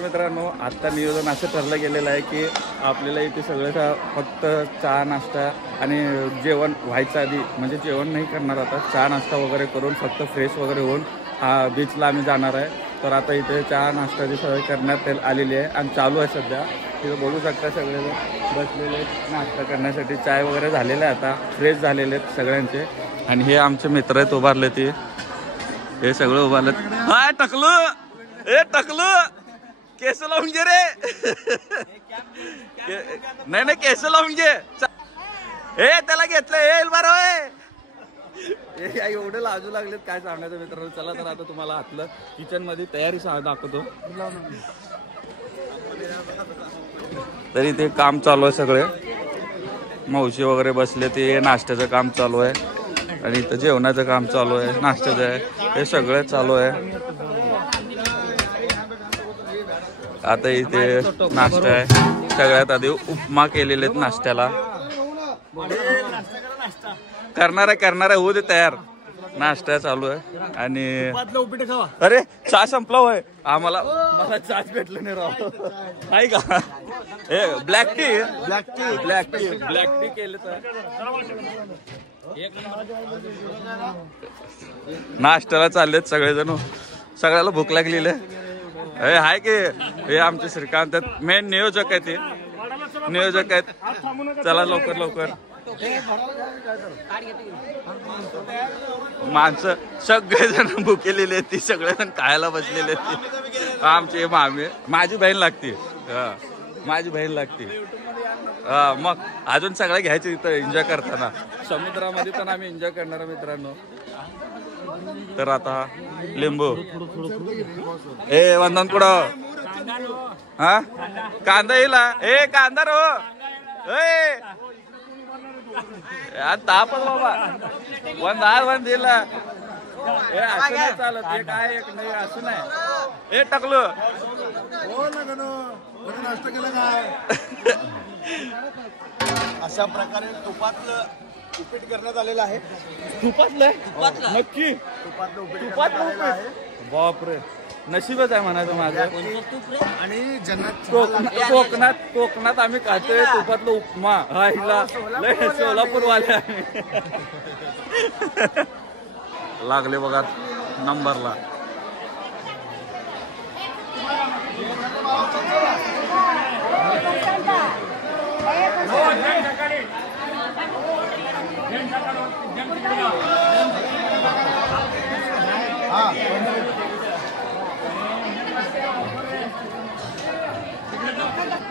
मित्रांनो, आता नियोजन असं ठरलं गेलेलं आहे की आपल्याला इथे सगळं फक्त चहा नाश्ता आणि जेवण व्हायचं आधी, म्हणजे जेवण नाही करणार आता, चहा नाश्ता वगैरे करून फक्त फ्रेश वगैरे होऊन बीचला आम्ही जाणार आहे. तर आता इथे चहा नाश्ताची सोय करण्यात आलेली आहे आणि चालू आहे सध्या. तिथं बघू शकता सगळे बसलेले नाश्ता करण्यासाठी. चाय वगैरे झालेलं आहे, आता फ्रेश झालेले आहेत सगळ्यांचे. आणि हे आमचे मित्र आहेत उभारले, ते हे सगळं उभारलेत. हाय टकलू, ए टकलू केस लावून घे रे. नाही नाही केस लावून घे. हे त्याला घेतलं येईल बरं. एवढं लाजू लागलेत काय सांगायचं मित्रांनो. चला तर आता तुम्हाला आतलं किचन मध्ये तयारी दाखवतो. तरी ते काम चालू आहे, सगळे मावशी वगैरे बसले, ते नाश्त्याचं काम चालू आहे आणि इथं जेवणाचं काम चालू आहे, नाश्त्याचं आहे, हे सगळं चालू आहे. आता इथे नाश्ता आहे. सगळ्यात आधी उपमा केलेले आहेत नाश्त्याला. करणार आहे होऊ दे तयार. नाश्ता चालू आहे आणि अरे चहा संपला होय आम्हाला. मला चहाच भेटलं नाही राव. आहे का हे ब्लॅक टी केलं तर नाश्त्याला चाललेत सगळेजण. सगळ्याला भूक लागलेली आहे. हे हाय की हे आमचे श्रीकांत मेन नियोजक आहेत, ते नियोजक आहेत. चला लवकर लवकर. माणसं सगळेजण भुकेलेले आहेत, ती सगळेजण खायला बसलेले आहेत. आमचे मामे, माझी बहीण लागते, माझी बहीण लागते. मग अजून सगळं घ्यायचं इथं एन्जॉय करताना. समुद्रामध्ये पण आम्ही एन्जॉय करणार मित्रांनो. तर आता लिंबू ए वंदन कुठं हा कांदा येईल. ए कांदा रो तापच बाबा. वंद दिला. हे असं नाही चालत. हे काय एक नाही असं नाही. हे टाकलो अशा प्रकारे तुपातलं उपीट करण्यात आलेलं आहे. तुपातलं नक्की तुपातलं आहे. बापरे नशीबच आहे म्हणायचं माझं. आणि कोकणात आम्ही खातोय तुपातलं उपमा. हा हिला सोलापूर वाले लागले बघा नंबरला.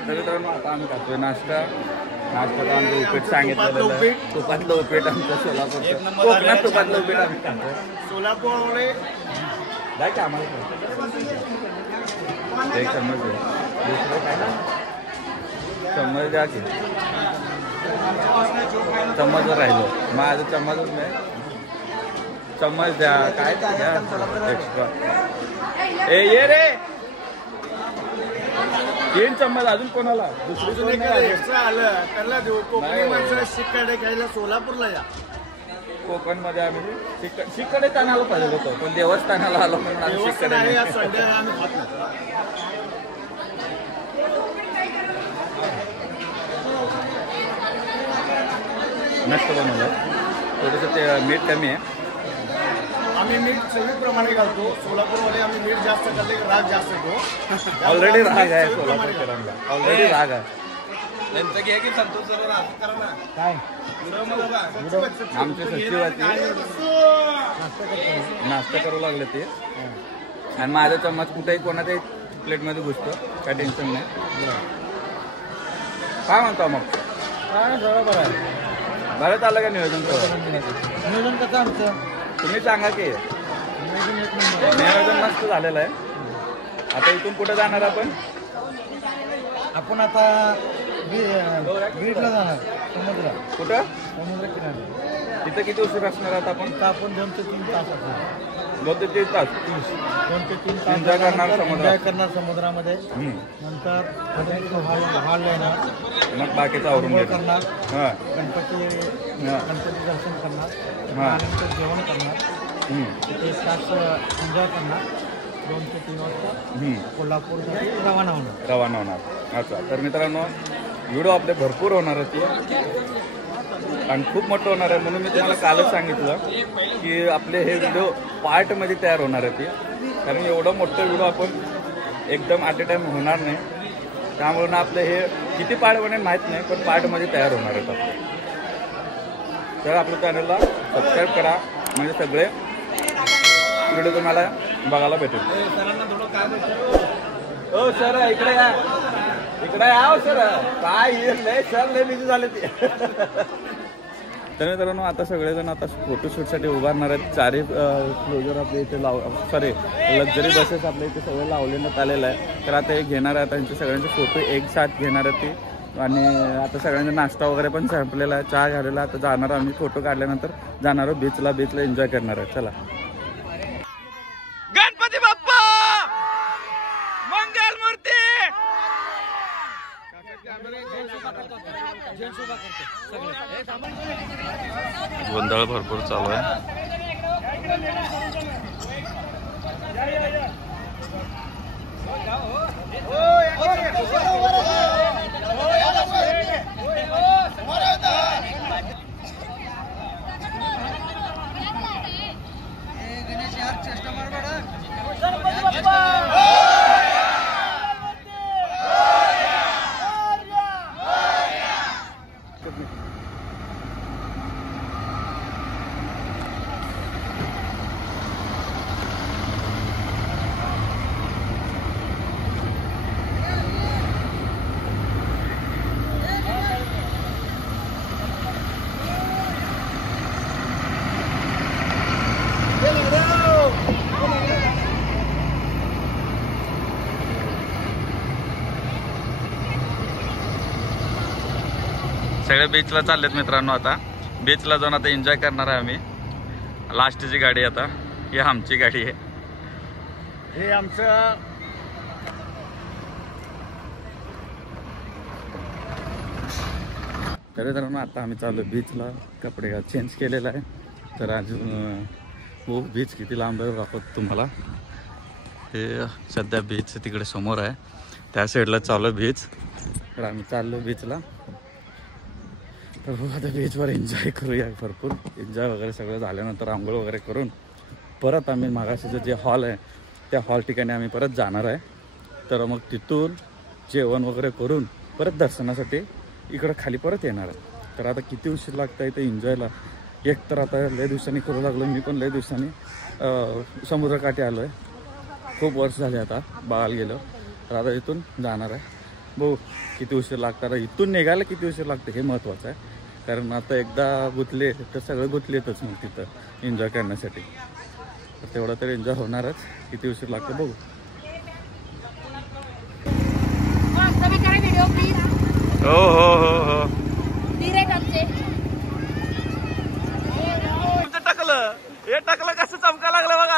तर मित्रांनो आता आम्ही खातोय नाश्त्यात आमचं उपीट सांगितलेलं आहे. तुपातलं उपीट आमचं सोलापूरचं. कोकणात तुपातलं उपीट आम्ही खातोय. सोलापूरमुळे जाय की आम्हाला एक चम्मच द्या. दुसरं काय चम्मच द्या की. चम्मच राहिलं माझं. चम्मचच नाही. चम्मच द्या काय द्या एक्स्ट्रा. ये रे 3 चम्मच अजून कोणाला दुसरी एक्स्ट्रा आलं त्याला देऊ. कोकणी माणसाला शिक्कडे घ्यायला सोलापूरला या. कोकण मध्ये आम्ही शिकडे तानाला पाहिजे होतो, पण देवस्थानाला आलो म्हणून आम्ही शिकडे आम्ही खात नसतं बनवलं. थोडंसं ते मीठ कमी आहे. आम्ही मीठ चवीप्रमाणे घालतो. सोलापूरमध्ये आम्ही मीठ जास्त घालले की राग जास्त येतो. ऑलरेडी राग आहे सोलापूरकरांना. ऑलरेडी राग आहे त्यांचं घ्या की संतोष सर काय. आमचे सचिवाचे नाश्ता करू लागले ते. आणि माझा चम्मच कुठेही कोणाच्याही प्लेटमध्ये घुसतो. काय टेन्शन नाही. काय म्हणतो मग काय बरोबर आहे. बरं आलं का नियोजन नियोजन कसं आमचं तुम्ही सांगा की. नियोजन मस्त झालेलं आहे. आता इथून कुठं जाणार आपण आता बीडला जाणार. समुद्र कुठं समुद्र किनारी. तिथं किती उशीर असणार आता आपण 2 ते 3 तास असणार. 2 ते 3 तास 2 ते 3 तास एन्जॉय करणार समुद्रामध्ये. नंतर हॉल येणार. मग बाकीचं आवरून करणार. हां गणपती दर्शन करणार. त्यानंतर जेवण करणार. तिथे 1 तास एन्जॉय करणार. 2 ते 3 वाजता हम्म. कोल्हापूरसाठी रवाना होणार. रवाना होणार. अच्छा, तर मित्रांनो व्हिडिओ आपले भरपूर होणार होते आणि खूप मोठं होणार आहे, म्हणून मी तुम्हाला कालच सांगितलं की आपले हे व्हिडिओ पार्टमध्ये तयार होणार आहे कारण एवढं मोठं व्हिडिओ आपण एकदम ॲट ए टाईम होणार नाही, त्यामुळे ना आपलं हे किती पार्ट बनेल माहीत नाही, पण पार्टमध्ये तयार होणार आहेत आपले. तर आपल्या चॅनलला सबस्क्राईब करा, म्हणजे सगळे व्हिडिओ तुम्हाला बघायला भेटेल. हो सर इकडे या, इकडे या सर, काय लय सर लय बिझी झाले ते. तर मित्रांनो आता सगळेजण आता फोटोशूटसाठी उभारणार आहेत. चारही क्लोजर आपल्या इथे सॉरी लक्झरी बसेस आपल्या इथे सगळे लावलेण्यात आलेलं आहे. तर आता हे घेणार आहे, त्यांचे सगळ्यांचे फोटो एक साथ घेणार आहेत ती. आणि आता सगळ्यांचा नाश्ता वगैरे पण संपलेला आहे, चहा झालेला. आता जाणार आम्ही, फोटो काढल्यानंतर जाणार आहोत बीचला एन्जॉय करणार आहे. चला. गणपती बाप्पा मंगल मूर्ती. गोंधळ भरपूर चालू आहे. सगळे बीचला चाललेत मित्रांनो. आता बीचला जाऊन आता एन्जॉय करणार आहे आम्ही. लास्टची गाडी आता ही आमची गाडी आहे. हे आमचं तर मित्रांनो आता आम्ही चालू बीचला. कपडे चेंज केलेला आहे. तर आज हो बीच किती लांब आहे दाखवतो तुम्हाला. हे सध्या बीच तिकडे समोर आहे, त्या साईडला चालू आहे बीच. तर आम्ही चाललो बीचला. तर हो आता बीचवर एन्जॉय करूया, भरपूर एन्जॉय वगैरे सगळं झाल्यानंतर आंघोळ वगैरे करून परत आम्ही मागाशीचं जे हॉल आहे त्या हॉल ठिकाणी आम्ही परत जाणार आहे. तर मग तिथून जेवण वगैरे करून परत दर्शनासाठी इकडं खाली परत येणार आहे. तर आता किती उशीर लागतं इथे एन्जॉयला. एक तर आता लय दिवसांनी करू लागलो, मी पण लय दिवसांनी समुद्रकाठी आलो आहे. खूप वर्ष झाले आता बघायला गेलो. तर आता इथून जाणार आहे. भाऊ किती उशीर लागतात, इथून निघायला किती उशीर लागतं हे महत्त्वाचं आहे. कारण आता एकदा गुंतले तर सगळं गुंतलेतच मग तिथं एन्जॉय करण्यासाठी. तर तेवढा तर एन्जॉय होणारच. किती उशीर लागतं बघू. हो हो हो हो टाकलं हे टाकलं कसं चमका लागलं बघा.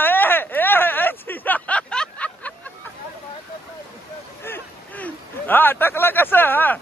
हा टाकलं कसं. हा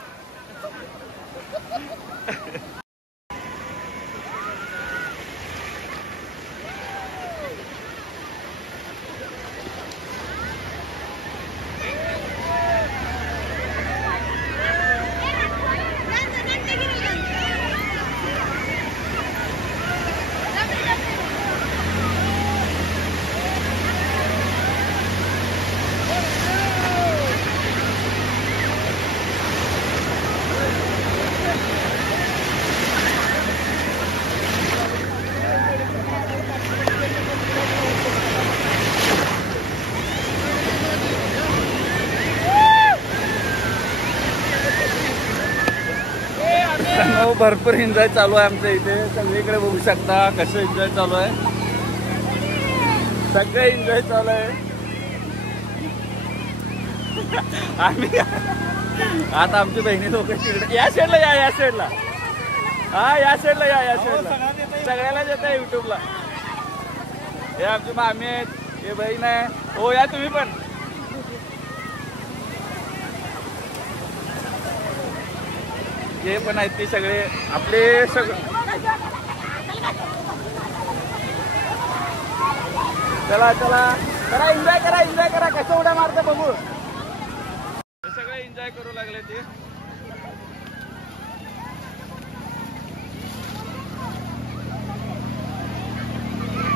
भरपूर एन्जॉय चालू आहे आमच्या इथे. सगळीकडे बघू शकता कसं एन्जॉय चालू आहे. सगळं एन्जॉय चालू आहे. आम्ही आता आमची बहिणी लोक तिकडे या साईडला या साईडला. हा या साईडला या साईडला सगळ्याला येत आहे युट्यूबला. हे आमची मामी आहेत, हे बहीण आहे. हो या तुम्ही पण. हे पण आहेत ते सगळे आपले सगळं. चला चला करा एन्जॉय करा कसं उड्या मारतं बघू. सगळे एन्जॉय करू लागले ते.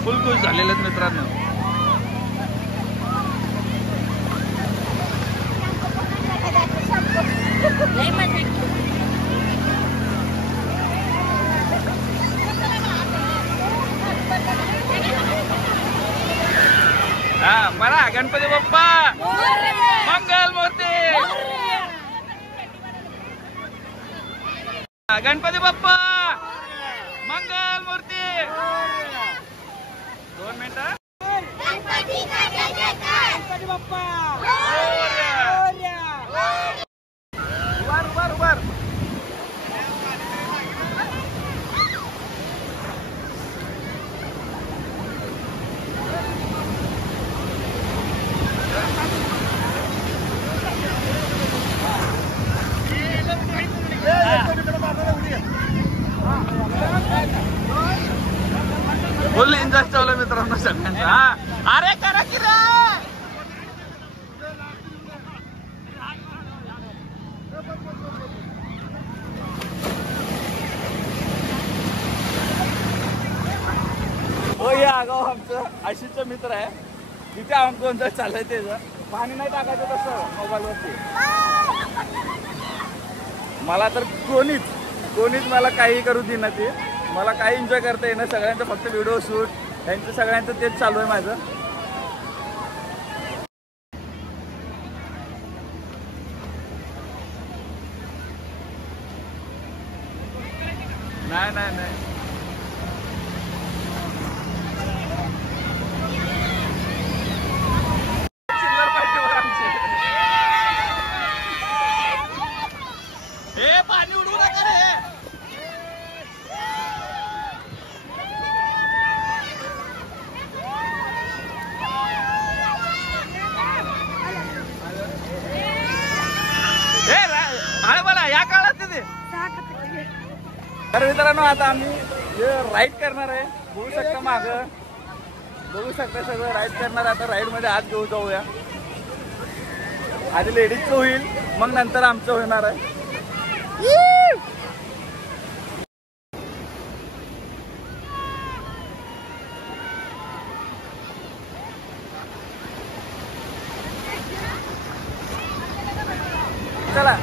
फुल खुश झालेले आहेत मित्रांनो. हा मला गणपती बाप्पा मंगल मूर्ती. गणपती बाप्पा मंगल मूर्ती. 2 मिनिटं. गणपती बाप्पा वर. फुल एन्जॉय चालू आहे मित्रांनो सगळ्यांचा. अरे करा की रे. हो या आगाव आमचं आशिषचं मित्र आहे. तिथे आमचं चाललंय त्याचं. पाणी नाही टाकायचं तसं मोबाईलवरती. मला तर कोणीच मला काही करू देईना. ते मला काही एन्जॉय करता येईना. सगळ्यांचं फक्त व्हिडिओ शूट त्यांचं सगळ्यांचं तेच चालू आहे माझं. नाही चिल्लर पाहिजे बघा आमची. हे पाणी उडवू नका रे. अरे मला या काळात तिथे. तर मित्रांनो आता आम्ही राईड करणार आहे. बघू शकता मागं बघू शकता सगळं राईड करणार. आता राईड मध्ये आत घेऊ जाऊया. आधी लेडीजचं होईल मग नंतर आमचं होणार आहे. चला